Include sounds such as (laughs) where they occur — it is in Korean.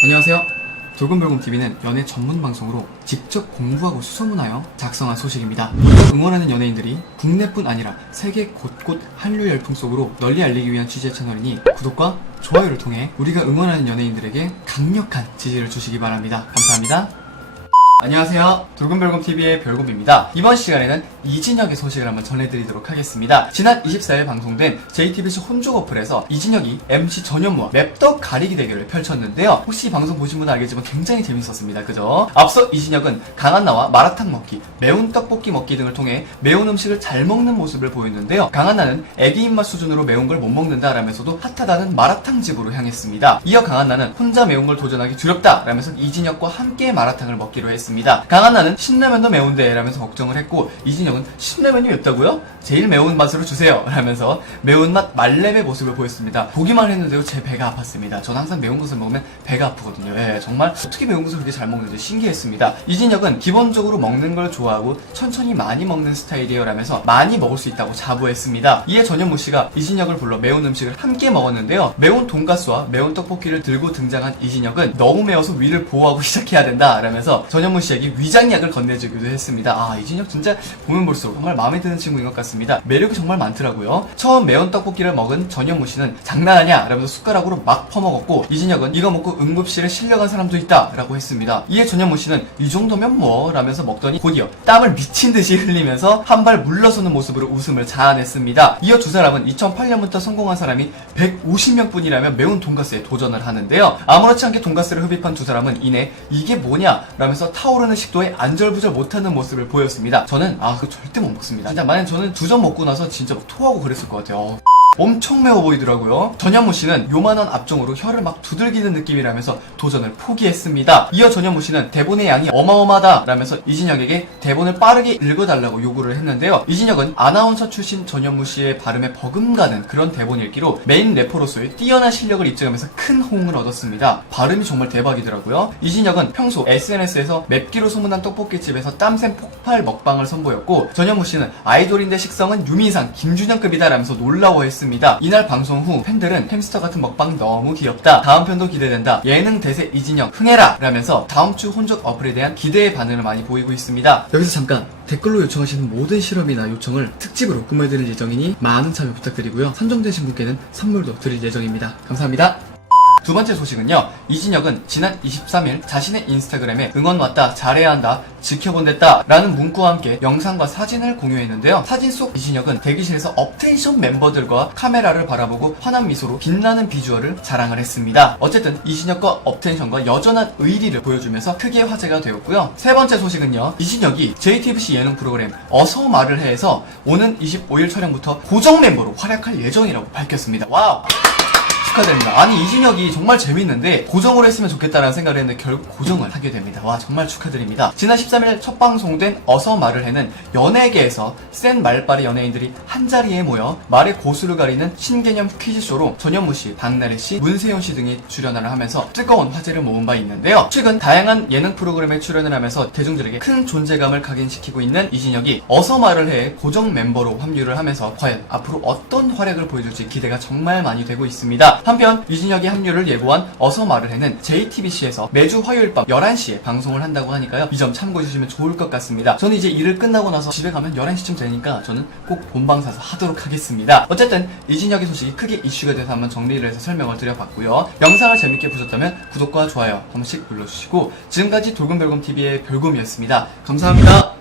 안녕하세요. 돌곰별곰TV는 연애 전문 방송으로 직접 공부하고 수소문하여 작성한 소식입니다. 응원하는 연예인들이 국내뿐 아니라 세계 곳곳 한류 열풍 속으로 널리 알리기 위한 취재 채널이니 구독과 좋아요를 통해 우리가 응원하는 연예인들에게 강력한 지지를 주시기 바랍니다. 감사합니다. 안녕하세요. 돌곰별곰TV의 별곰입니다. 이번 시간에는 이진혁의 소식을 한번 전해드리도록 하겠습니다. 지난 24일 방송된 JTBC 혼족 어플에서 이진혁이 MC 전현무와 맵떡 가리기 대결을 펼쳤는데요. 혹시 이 방송 보신 분은 알겠지만 굉장히 재밌었습니다. 그죠? 앞서 이진혁은 강한나와 마라탕 먹기, 매운 떡볶이 먹기 등을 통해 매운 음식을 잘 먹는 모습을 보였는데요. 강한나는 애기 입맛 수준으로 매운 걸 못 먹는다 라면서도 핫하다는 마라탕 집으로 향했습니다. 이어 강한나는 혼자 매운 걸 도전하기 두렵다 라면서 이진혁과 함께 마라탕을 먹기로 했습니다. 강한나는 신라면도 매운데 라면서 걱정을 했고 이진혁은 신라면이 맵다고요? 제일 매운 맛으로 주세요 라면서 매운맛 말렙의 모습을 보였습니다. 보기만 했는데요 제 배가 아팠습니다. 저는 항상 매운 것을 먹으면 배가 아프거든요. 예, 정말 어떻게 매운 것을 그렇게 잘 먹는지 신기했습니다. 이진혁은 기본적으로 먹는 걸 좋아하고 천천히 많이 먹는 스타일이에요 라면서 많이 먹을 수 있다고 자부했습니다. 이에 전현무 씨가 이진혁을 불러 매운 음식을 함께 먹었는데요. 매운 돈가스와 매운 떡볶이를 들고 등장한 이진혁은 너무 매워서 위를 보호하고 (laughs) 시작해야 된다 라면서 전현무 씨에게 위장약을 건네주기도 했습니다. 아 이진혁 진짜 보면 볼수록 정말 마음에 드는 친구인 것 같습니다. 매력이 정말 많더라고요. 처음 매운 떡볶이를 먹은 전현무 씨는 장난하냐 라면서 숟가락으로 막 퍼먹었고 이진혁은 이거 먹고 응급실에 실려간 사람도 있다 라고 했습니다. 이에 전현무 씨는 이 정도면 뭐 라면서 먹더니 곧이어 땀을 미친 듯이 흘리면서 한 발 물러서는 모습으로 웃음을 자아냈습니다. 이어 두 사람은 2008년부터 성공한 사람이 150명 뿐이라며 매운 돈가스에 도전을 하는데요. 아무렇지 않게 돈가스를 흡입한 두 사람은 이내 이게 뭐냐 라면서 타 오르는 식도에 안절부절 못하는 모습을 보였습니다. 저는 아 그거 절대 못 먹습니다. 진짜 만약 저는 두 점 먹고 나서 진짜 막 토하고 그랬을 것 같아요. 엄청 매워 보이더라고요. 전현무 씨는 요만한 앞정으로 혀를 막 두들기는 느낌이라면서 도전을 포기했습니다. 이어 전현무 씨는 대본의 양이 어마어마하다 라면서 이진혁에게 대본을 빠르게 읽어달라고 요구를 했는데요. 이진혁은 아나운서 출신 전현무 씨의 발음에 버금가는 그런 대본 읽기로 메인 래퍼로서의 뛰어난 실력을 입증하면서 큰 호응을 얻었습니다. 발음이 정말 대박이더라고요. 이진혁은 평소 SNS에서 맵기로 소문난 떡볶이집에서 땀샘 폭발 먹방을 선보였고 전현무 씨는 아이돌인데 식성은 유민상, 김준현급이다 라면서 놀라워했습니다. 이날 방송 후 팬들은 햄스터 같은 먹방 너무 귀엽다. 다음 편도 기대된다. 예능 대세 이진혁 흥해라 라면서 다음 주 혼족 어플에 대한 기대의 반응을 많이 보이고 있습니다. 여기서 잠깐 댓글로 요청하시는 모든 실험이나 요청을 특집으로 꾸며드릴 예정이니 많은 참여 부탁드리고요. 선정되신 분께는 선물도 드릴 예정입니다. 감사합니다. 두 번째 소식은요. 이진혁은 지난 23일 자신의 인스타그램에 응원 왔다, 잘해야 한다, 지켜본댔다 라는 문구와 함께 영상과 사진을 공유했는데요. 사진 속 이진혁은 대기실에서 업텐션 멤버들과 카메라를 바라보고 환한 미소로 빛나는 비주얼을 자랑을 했습니다. 어쨌든 이진혁과 업텐션과 여전한 의리를 보여주면서 크게 화제가 되었고요. 세 번째 소식은요. 이진혁이 JTBC 예능 프로그램 어서 말을 해에서 오는 25일 촬영부터 고정 멤버로 활약할 예정이라고 밝혔습니다. 와우! 축하드립니다. 아니 이진혁이 정말 재밌는데 고정을 했으면 좋겠다라는 생각을 했는데 결국 고정을 하게 됩니다. 와 정말 축하드립니다. 지난 13일 첫 방송된 어서 말을 해는 연예계에서 센 말빨의 연예인들이 한 자리에 모여 말의 고수를 가리는 신개념 퀴즈쇼로 전현무 씨, 박나래 씨, 문세윤 씨 등이 출연을 하면서 뜨거운 화제를 모은 바 있는데요. 최근 다양한 예능 프로그램에 출연을 하면서 대중들에게 큰 존재감을 각인시키고 있는 이진혁이 어서 말을 해 고정 멤버로 합류를 하면서 과연 앞으로 어떤 활약을 보여줄지 기대가 정말 많이 되고 있습니다. 한편 이진혁의 합류를 예고한 어서 말을 해는 JTBC에서 매주 화요일 밤 11시에 방송을 한다고 하니까요. 이 점 참고해 주시면 좋을 것 같습니다. 저는 이제 일을 끝나고 나서 집에 가면 11시쯤 되니까 저는 꼭 본방 사수 하도록 하겠습니다. 어쨌든 이진혁의 소식이 크게 이슈가 돼서 한번 정리를 해서 설명을 드려봤고요. 영상을 재밌게 보셨다면 구독과 좋아요 한 번씩 눌러주시고 지금까지 돌곰별곰TV의 별곰이었습니다. 감사합니다.